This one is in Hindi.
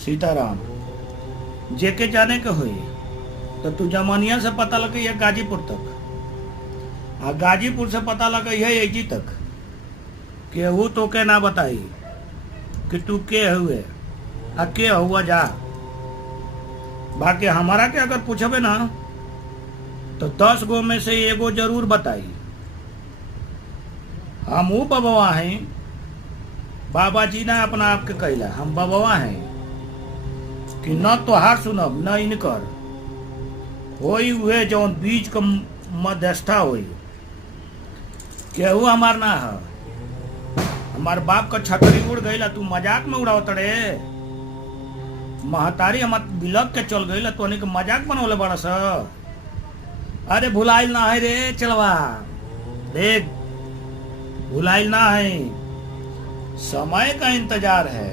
सीताराम जेके जाने के होई तो तू जमनिया से पता लगे है गाजीपुर तक, आ गाजीपुर से पता लगे है एजी तक। केहू तो के ना बताई कि तू के हुए आ के हुआ जा। बाकी हमारा के अगर पूछबे ना तो 10 गो में से एगो जरूर बताई। हम वो बबवा हैं, बाबा जी ने अपना आप के कहला हम बबवा हैं कि न तोहार सुनब न इनकर होई हुए जौन बीच का मध्यस्था होई। केहू हमार ना है, हमार बाप का छतरी उड़ गई तू मजाक में उड़ावत रे। महतारी हमार बिलक के चल गई तो के मजाक बनौले बड़ा सा। अरे भुलाइल ना है रे चलवा, देख भुलाइल ना है, समय का इंतजार है।